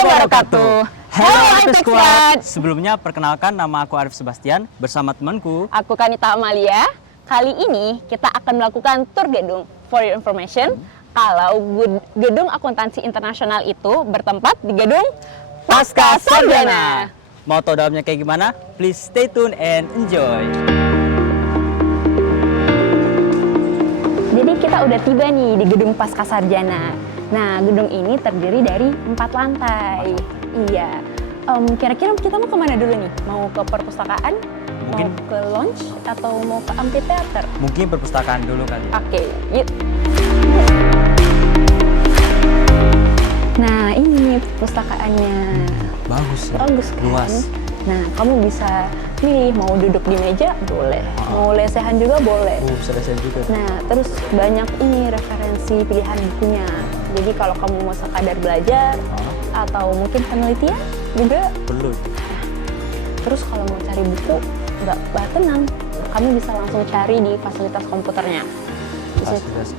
wabarakatuh. Hello High Tech Squad. Sebelumnya perkenalkan, nama aku Arif Sebastian bersama temanku. Aku Kanita Amalia. Kali ini kita akan melakukan tur gedung. For your information, kalau gedung akuntansi internasional itu bertempat di gedung Pasca Sarjana. Mau tahu dalamnya kayak gimana? Please stay tune and enjoy. Jadi kita udah tiba nih di gedung Pasca Sarjana. Nah, gedung ini terdiri dari 4 lantai. Iya. Kira-kira kita mau kemana dulu nih? Mau ke perpustakaan? Mungkin. Mau ke lounge? Atau mau ke amphitheater? Mungkin perpustakaan dulu kali. Oke, yuk. Nah, ini perpustakaannya. Bagus ya? Bagus kan? Luas. Nah, kamu bisa milih mau duduk di meja, boleh. Mau lesehan juga boleh. Bisa lesehan juga. Nah, terus banyak ini referensi pilihan bukunya. Jadi kalau kamu mau sekadar belajar atau mungkin penelitian juga perlu. Terus kalau mau cari buku, nggak tenang. Kamu bisa langsung cari di fasilitas komputernya. Fasilitas.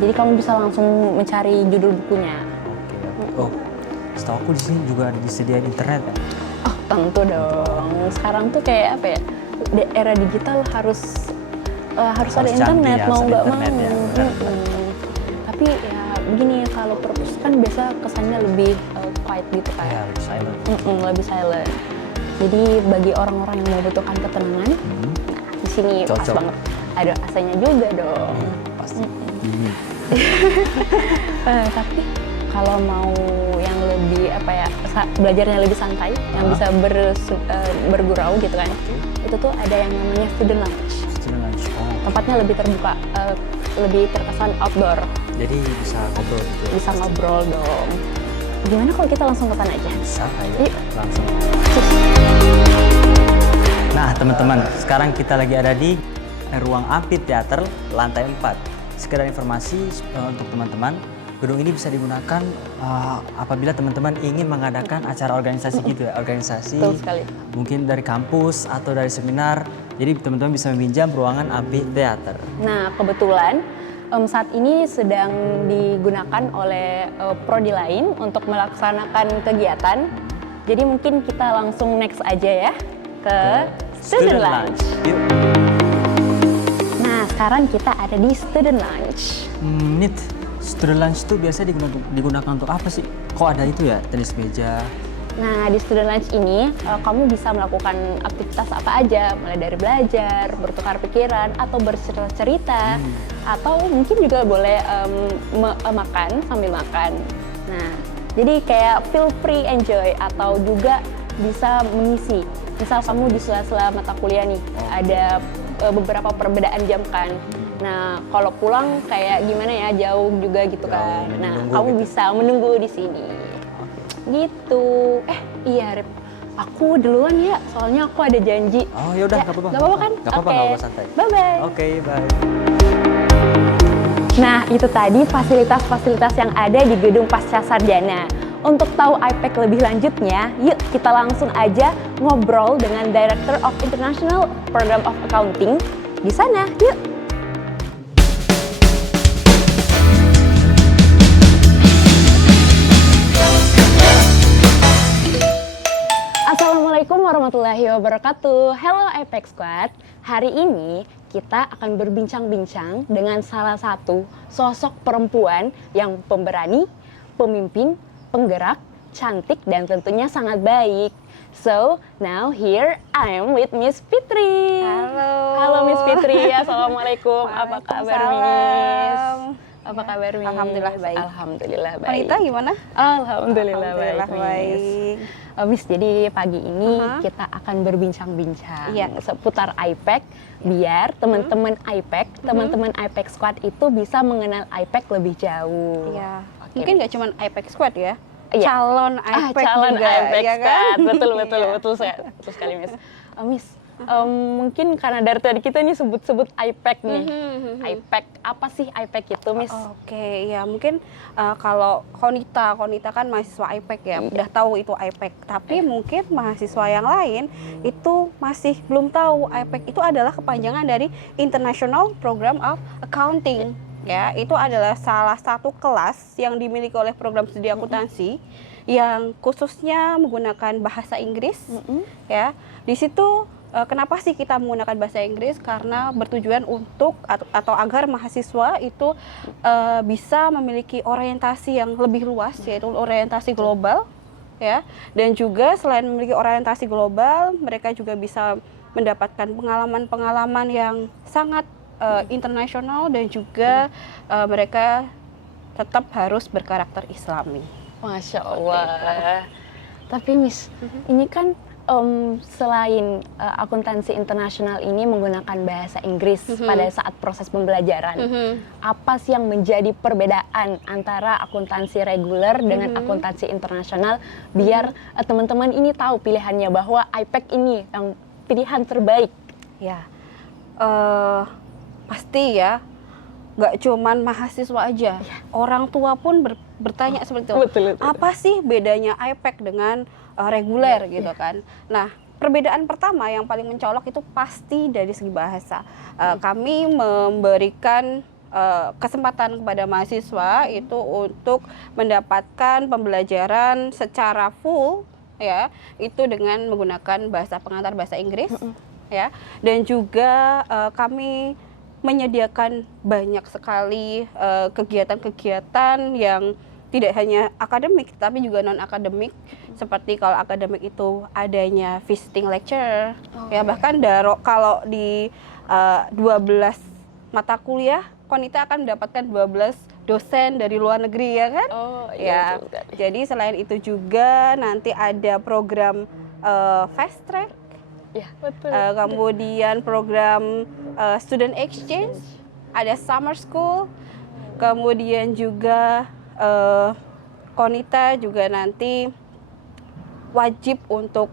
Jadi kamu bisa langsung mencari judul bukunya. Oh, setahu aku di sini juga disediain internet ya? Oh, tentu dong. Sekarang tuh kayak apa ya? Di era digital harus ada internet, mau nggak mau. Ya, Tapi ya begini, kalau perpus kan biasa kesannya lebih quiet gitu kan. Ya, lebih silent. Lebih silent. Jadi bagi orang-orang yang membutuhkan ketenangan, nah di sini pas cocok banget. Ada AC-nya juga dong. Pasti. Tapi kalau mau yang lebih belajarnya lebih santai, yang bisa bergurau gitu kan, itu tuh ada yang namanya student lounge. Student lounge. Tempatnya lebih terbuka, lebih terkesan outdoor. Jadi bisa ngobrol gitu. Bisa ngobrol dong. Gimana kalau kita langsung ke sana aja? Bisa, ayo langsung. Nah teman-teman, sekarang kita lagi ada di ruang amphitheater lantai 4. Sekedar informasi untuk teman-teman, gedung ini bisa digunakan apabila teman-teman ingin mengadakan acara organisasi gitu ya, organisasi. Betul sekali. Mungkin dari kampus atau dari seminar. Jadi teman-teman bisa meminjam ruangan amphitheater. Nah kebetulan saat ini sedang digunakan oleh prodi lain untuk melaksanakan kegiatan. Jadi mungkin kita langsung next aja ya ke student lounge. Yuk. Nah sekarang kita ada di student lounge. Student lounge itu biasanya digunakan untuk apa sih? Kok ada itu ya, tenis meja? Nah, di student lounge ini kamu bisa melakukan aktivitas apa aja, mulai dari belajar, bertukar pikiran, atau bercerita-cerita, atau mungkin juga boleh makan sambil makan. Nah, jadi kayak feel free enjoy, atau juga bisa mengisi. Misal kamu di sela-sela mata kuliah nih, ada beberapa perbedaan jam kan. Nah, kalau pulang kayak gimana ya, jauh juga gitu kan. Nah, kamu gitu. bisa menunggu di sini. Gitu. Iya, Rip. Aku duluan ya, soalnya aku ada janji. Oh, ya udah, nggak apa-apa. Nggak apa-apa kan? Nggak apa-apa, nggak apa-apa, santai. Bye-bye. Oke, bye. Nah, itu tadi fasilitas-fasilitas yang ada di gedung Pasca Sarjana. Untuk tahu IPEC lebih lanjutnya, yuk kita langsung aja ngobrol dengan Director of International Program of Accounting di sana. Yuk. Assalamualaikum warahmatullahi wabarakatuh. Hello IPEC Squad. Hari ini kita akan berbincang-bincang dengan salah satu sosok perempuan yang pemberani, pemimpin, penggerak, cantik, dan tentunya sangat baik. So, now here I am with Miss Fitri. Halo. Halo Miss Fitri. Assalamualaikum. Apa kabar Miss? Apa kabar Miss? Alhamdulillah baik. Alhamdulillah baik. Wanita gimana? Alhamdulillah baik. Baik. Miss, jadi pagi ini kita akan berbincang-bincang seputar IPEC biar teman-teman IPEC, teman-teman IPEC Squad itu bisa mengenal IPEC lebih jauh. Iya. Oke. Mungkin nggak cuma IPEC Squad ya. Iya. Calon IPEC calon juga, IPEC ya Squad. kan? Betul Iya. sekali Miss. Miss, mungkin karena dari tadi kita nih sebut-sebut IPEC nih. IPEC, apa sih IPEC itu Miss? Oke, ya mungkin kalau Konita kan mahasiswa IPEC ya, udah tahu itu IPEC. Tapi mungkin mahasiswa yang lain itu masih belum tahu IPEC itu adalah kepanjangan dari International Program of Accounting. ya, itu adalah salah satu kelas yang dimiliki oleh program studi akuntansi yang khususnya menggunakan bahasa Inggris. Ya, di situ kenapa sih kita menggunakan bahasa Inggris? Karena bertujuan untuk atau agar mahasiswa itu bisa memiliki orientasi yang lebih luas, yaitu orientasi global, ya. Dan juga selain memiliki orientasi global, mereka juga bisa mendapatkan pengalaman-pengalaman yang sangat internasional, dan juga mereka tetap harus berkarakter Islami. Masya Allah. Tapi Miss, ini kan selain akuntansi internasional ini menggunakan bahasa Inggris pada saat proses pembelajaran, apa sih yang menjadi perbedaan antara akuntansi reguler dengan akuntansi internasional, biar teman-teman ini tahu pilihannya bahwa IPEC ini yang pilihan terbaik? Ya, pasti ya, nggak cuman mahasiswa aja, orang tua pun bertanya seperti itu. Betul. Apa sih bedanya IPEC dengan reguler gitu kan? Nah, perbedaan pertama yang paling mencolok itu pasti dari segi bahasa. Kami memberikan kesempatan kepada mahasiswa itu untuk mendapatkan pembelajaran secara full, ya, itu dengan menggunakan bahasa pengantar bahasa Inggris, ya, dan juga kami menyediakan banyak sekali kegiatan-kegiatan yang tidak hanya akademik tapi juga non akademik. Seperti kalau akademik itu adanya visiting lecture, ya, bahkan kalau di 12 mata kuliah Konita akan mendapatkan 12 dosen dari luar negeri, ya kan? Ya. Jadi selain itu juga nanti ada program fast track. Ya, betul. Kemudian program student exchange, ada summer school, kemudian juga Konita juga nanti wajib untuk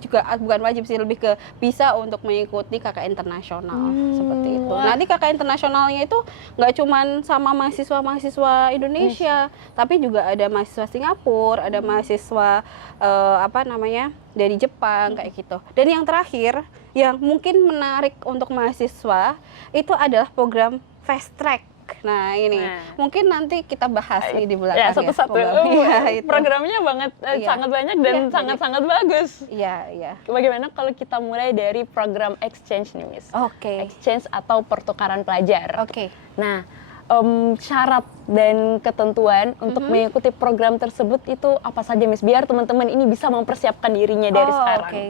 juga bukan wajib sih, lebih ke bisa untuk mengikuti KKN internasional seperti itu. Nanti KKN internasionalnya itu nggak cuman sama mahasiswa Indonesia, tapi juga ada mahasiswa Singapura, ada mahasiswa dari Jepang kayak gitu. Dan yang terakhir yang mungkin menarik untuk mahasiswa itu adalah program fast track. Nah ini mungkin nanti kita bahas nih di belakang ya, satu-satu. Programnya sangat banyak dan sangat-sangat bagus. Iya. Bagaimana kalau kita mulai dari program exchange nih, Miss? Oke. Exchange atau pertukaran pelajar. Oke. Nah, syarat dan ketentuan untuk mengikuti program tersebut itu apa saja, Miss? Biar teman-teman ini bisa mempersiapkan dirinya dari sekarang. Oke.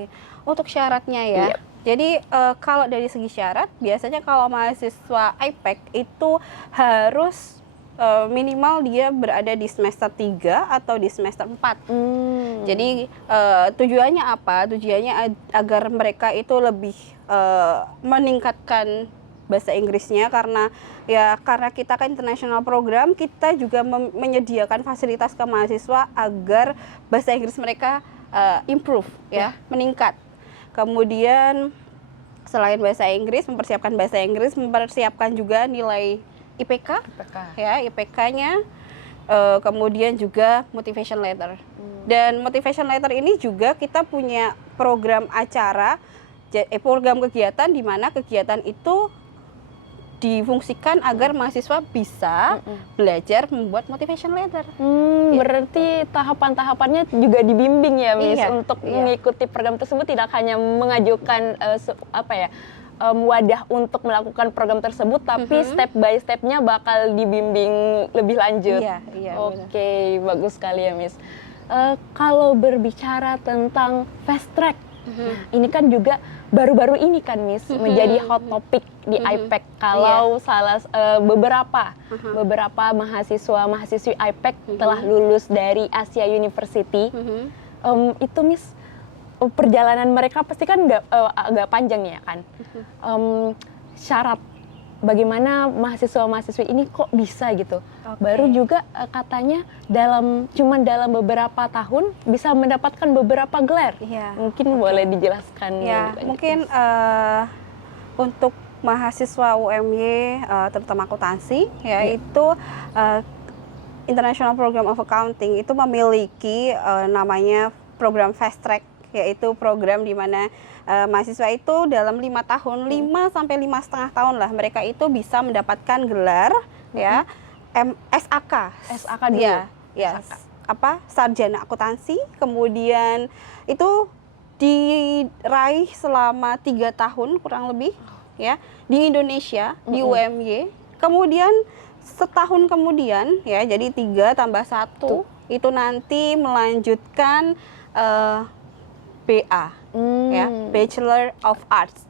Untuk syaratnya ya. Yep. Jadi kalau dari segi syarat, biasanya kalau mahasiswa IPEC itu harus minimal dia berada di semester 3 atau di semester 4. Jadi tujuannya apa? Tujuannya agar mereka itu lebih meningkatkan bahasa Inggrisnya, karena kita kan international program, kita juga menyediakan fasilitas ke mahasiswa agar bahasa Inggris mereka improve, meningkat. Kemudian selain bahasa Inggris, mempersiapkan juga nilai IPK. Ya, IPK-nya, kemudian juga motivation letter. Dan motivation letter ini juga kita punya program acara, program kegiatan di mana kegiatan itu difungsikan agar mahasiswa bisa belajar membuat motivation letter. Berarti tahapan-tahapannya juga dibimbing ya, Miss, untuk mengikuti program tersebut, tidak hanya mengajukan wadah untuk melakukan program tersebut, tapi step by stepnya bakal dibimbing lebih lanjut. Iya. Oke, bagus sekali ya, Miss. Kalau berbicara tentang fast track, ini kan juga baru-baru ini kan, Miss, menjadi hot topic di IPEC. Kalau beberapa mahasiswa-mahasiswi IPEC telah lulus dari Asia University, itu, Miss, perjalanan mereka pasti kan agak panjang ya kan. Syarat bagaimana mahasiswa-mahasiswi ini kok bisa gitu. Baru juga katanya cuman dalam beberapa tahun bisa mendapatkan beberapa gelar. Mungkin boleh dijelaskan. Mungkin untuk mahasiswa UMY terutama akuntansi itu International Program of Accounting itu memiliki namanya program fast track yaitu program di mana mahasiswa itu dalam 5 tahun, 5 sampai 5,5 tahun lah mereka itu bisa mendapatkan gelar ya SAK. SAK dulu. Ya, sarjana akuntansi, kemudian itu diraih selama 3 tahun kurang lebih ya di Indonesia di UMY. Kemudian setahun kemudian ya, jadi 3 tambah 1 itu nanti melanjutkan BA ya, Bachelor of Arts.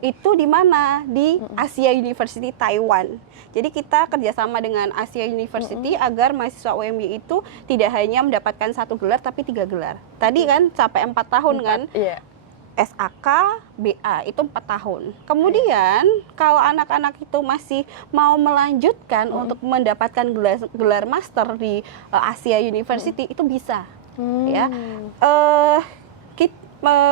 Itu di mana? Di Asia University Taiwan. Jadi kita kerjasama dengan Asia University agar mahasiswa UMY itu tidak hanya mendapatkan 1 gelar tapi 3 gelar. Tadi kan sampai 4 tahun kan? Iya. SAK, BA itu 4 tahun. Kemudian kalau anak-anak itu masih mau melanjutkan untuk mendapatkan gelar master di Asia University itu bisa. Ya,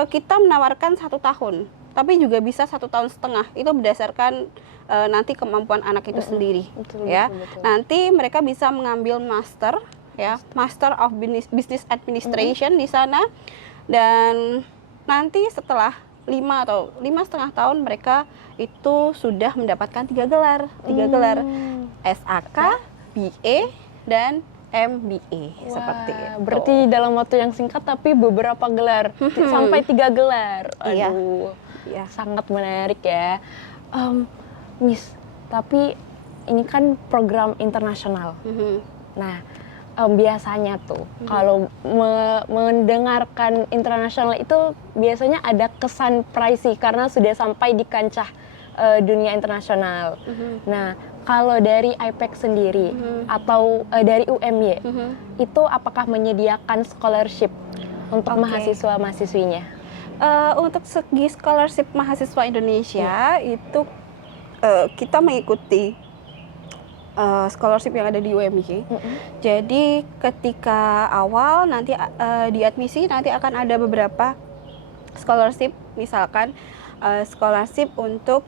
kita menawarkan 1 tahun, tapi juga bisa 1,5 tahun. Itu berdasarkan nanti kemampuan anak itu sendiri. Ya, nanti mereka bisa mengambil master, ya, Master of Business Administration di sana, dan nanti setelah 5 atau 5,5 tahun mereka itu sudah mendapatkan 3 gelar, SAK, BA, dan MBA. Seperti itu. Berarti dalam waktu yang singkat tapi beberapa gelar, sampai 3 gelar. Aduh, iya. Sangat menarik ya. Miss, tapi ini kan program internasional. Nah, biasanya tuh kalau mendengarkan internasional itu biasanya ada kesan pricey karena sudah sampai di kancah dunia internasional. Nah, kalau dari IPEC sendiri atau dari UMY itu apakah menyediakan scholarship untuk mahasiswa-mahasiswinya? Untuk segi scholarship mahasiswa Indonesia itu kita mengikuti scholarship yang ada di UMY. Jadi ketika awal nanti di admisi nanti akan ada beberapa scholarship, misalkan scholarship untuk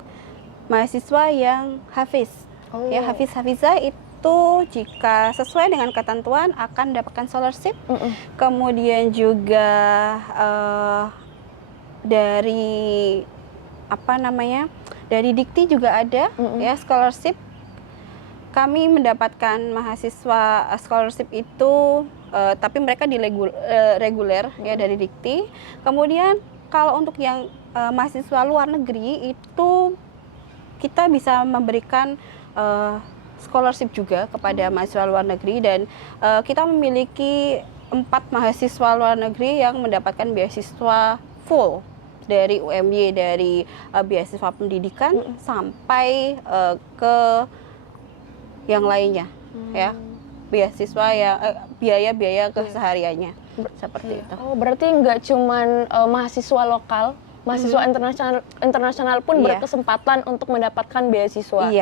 mahasiswa yang hafiz. Ya, hafiz-hafizah itu jika sesuai dengan ketentuan akan mendapatkan scholarship. Kemudian juga dari dari Dikti juga ada ya scholarship. Kami mendapatkan mahasiswa scholarship itu, tapi mereka di reguler ya dari Dikti. Kemudian kalau untuk yang mahasiswa luar negeri itu kita bisa memberikan scholarship juga kepada mahasiswa luar negeri, dan kita memiliki 4 mahasiswa luar negeri yang mendapatkan beasiswa full dari UMY, dari beasiswa pendidikan sampai ke yang lainnya ya, beasiswa yang biaya-biaya kesehariannya seperti itu. Oh, berarti nggak cuman mahasiswa lokal, mahasiswa internasional pun berkesempatan untuk mendapatkan beasiswa.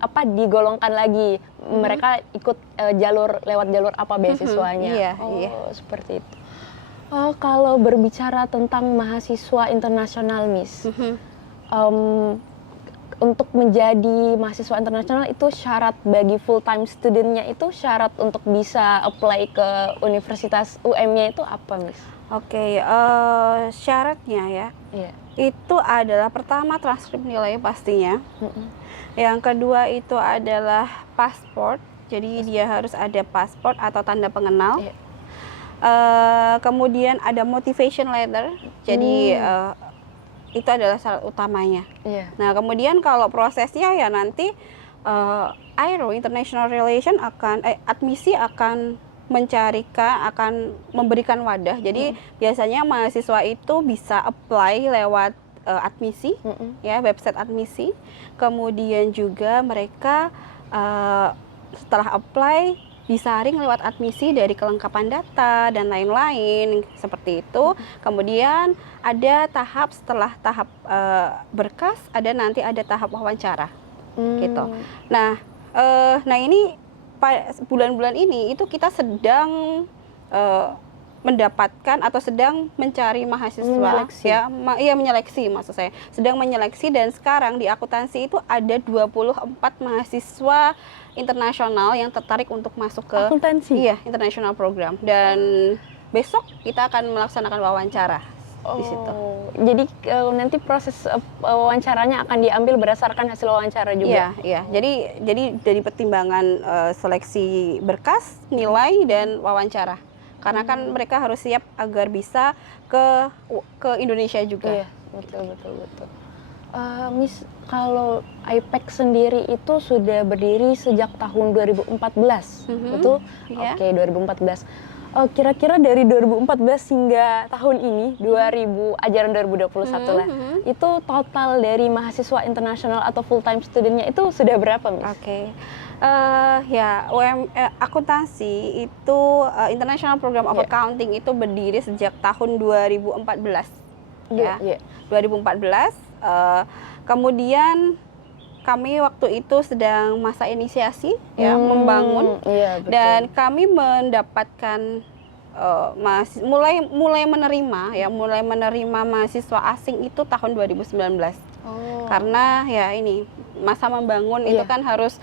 Tapi digolongkan lagi mereka ikut lewat jalur apa beasiswanya. Seperti itu. Kalau berbicara tentang mahasiswa internasional, Miss, untuk menjadi mahasiswa internasional itu syarat bagi full time studentnya, itu syarat untuk bisa apply ke Universitas UM-nya itu apa, Miss? Syaratnya ya, itu adalah pertama transkrip nilai pastinya. Yang kedua itu adalah paspor, jadi dia harus ada paspor atau tanda pengenal. Kemudian ada motivation letter, jadi itu adalah syarat utamanya. Nah, kemudian kalau prosesnya ya nanti IRO International Relation admisi akan memberikan wadah. Jadi biasanya mahasiswa itu bisa apply lewat admisi, ya, website admisi. Kemudian juga mereka setelah apply disaring lewat admisi dari kelengkapan data dan lain-lain seperti itu. Kemudian ada tahap setelah tahap berkas, ada tahap wawancara, gitu. Nah, ini bulan-bulan ini itu kita sedang mendapatkan atau sedang mencari mahasiswa, menyeleksi maksud saya, sedang menyeleksi, dan sekarang di akuntansi itu ada 24 mahasiswa internasional yang tertarik untuk masuk ke akuntansi, international program, dan besok kita akan melaksanakan wawancara di situ. Jadi nanti proses wawancaranya akan diambil berdasarkan hasil wawancara juga. Iya. Jadi dari pertimbangan seleksi berkas, nilai dan wawancara. Karena kan mereka harus siap agar bisa ke Indonesia juga. Iya, betul. Miss, kalau IPEC sendiri itu sudah berdiri sejak tahun 2014, betul? Iya. Oke, 2014. Kira-kira dari 2014 hingga tahun ini, ajaran 2021 lah, itu total dari mahasiswa internasional atau full time studentnya itu sudah berapa, Miss? Oke. Akuntansi itu International Program of Accounting itu berdiri sejak tahun 2014. Ya. 2014. Kemudian kami waktu itu sedang masa inisiasi membangun dan kami mendapatkan mulai menerima mahasiswa asing itu tahun 2019. Karena ya ini masa membangun itu kan harus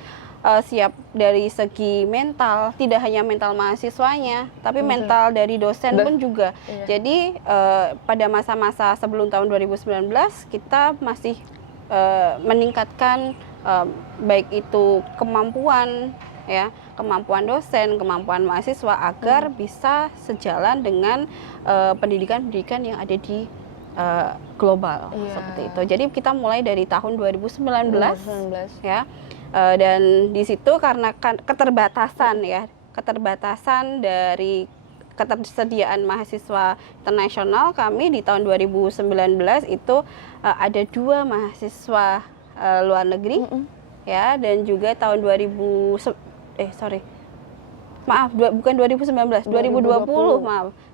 siap dari segi mental, tidak hanya mental mahasiswanya, tapi mental dari dosen pun juga. Jadi pada masa-masa sebelum tahun 2019 kita masih meningkatkan baik itu kemampuan dosen, kemampuan mahasiswa agar bisa sejalan dengan pendidikan-pendidikan yang ada di global seperti itu. Jadi kita mulai dari tahun 2019 ya. Dan di situ karena keterbatasan dari ketersediaan mahasiswa internasional, kami di tahun 2019 itu ada 2 mahasiswa luar negeri ya, dan juga tahun 2020 maaf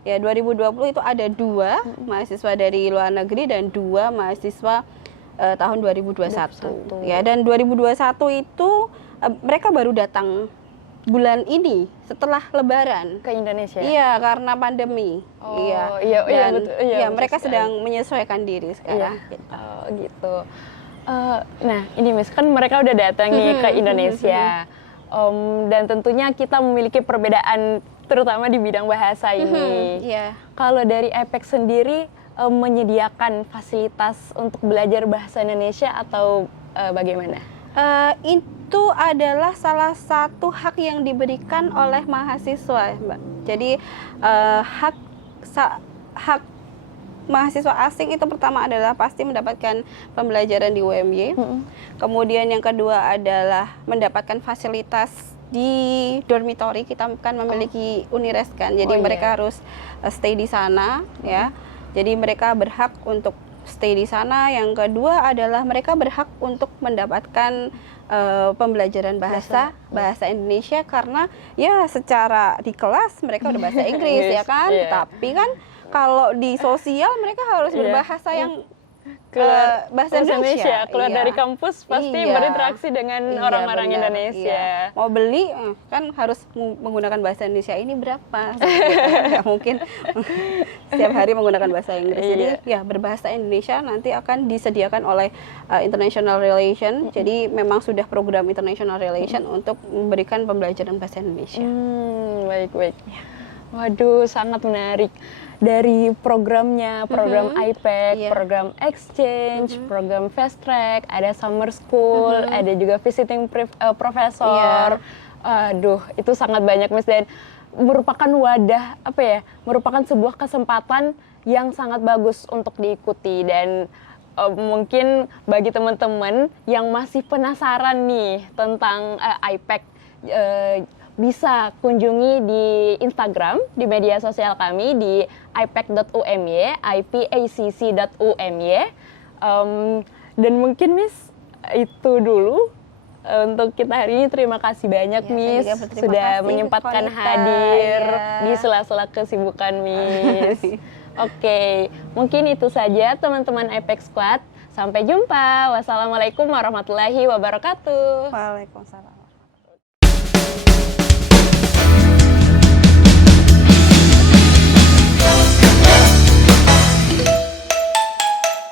ya, 2020 itu ada 2 mahasiswa dari luar negeri dan 2 mahasiswa tahun 2021 ya, dan 2021 itu mereka baru datang bulan ini setelah Lebaran ke Indonesia. Iya, karena pandemi. Mereka sedang menyesuaikan diri sekarang. Gitu. Nah, ini Miss, kan mereka udah datang nih ke Indonesia. Dan tentunya kita memiliki perbedaan terutama di bidang bahasa ini. Kalau dari IPEC sendiri menyediakan fasilitas untuk belajar bahasa Indonesia atau bagaimana? Itu adalah salah satu hak yang diberikan oleh mahasiswa, Mbak. Jadi hak mahasiswa asing itu pertama adalah pasti mendapatkan pembelajaran di UMY. Kemudian yang kedua adalah mendapatkan fasilitas di dormitory. Kita kan memiliki Unires kan, jadi mereka harus stay di sana ya. Jadi mereka berhak untuk stay di sana. Yang kedua adalah mereka berhak untuk mendapatkan pembelajaran bahasa Indonesia, karena ya secara di kelas mereka udah bahasa Inggris ya kan, tapi kan kalau di sosial mereka harus berbahasa yang bahasa Indonesia. Keluar dari kampus pasti berinteraksi dengan orang-orang Indonesia. Mau beli kan harus menggunakan bahasa Indonesia, ini berapa? Nggak mungkin setiap hari menggunakan bahasa Inggris. Jadi ya berbahasa Indonesia nanti akan disediakan oleh International Relation. Jadi memang sudah program International Relation untuk memberikan pembelajaran bahasa Indonesia. Baik. Waduh, sangat menarik. Dari programnya, program IPEC, program exchange, program fast track, ada summer school, ada juga visiting professor. Aduh, itu sangat banyak, Miss, dan merupakan wadah, merupakan sebuah kesempatan yang sangat bagus untuk diikuti. Dan mungkin bagi teman-teman yang masih penasaran nih tentang IPEC, bisa kunjungi di Instagram, di media sosial kami di ipec.umy, ipacc.umy. Dan mungkin Miss, itu dulu untuk kita hari ini. Terima kasih banyak Miss sudah menyempatkan hadir di sela-sela kesibukan Miss. Oke, mungkin itu saja teman-teman IPEC Squad. Sampai jumpa. Wassalamualaikum warahmatullahi wabarakatuh. Waalaikumsalam.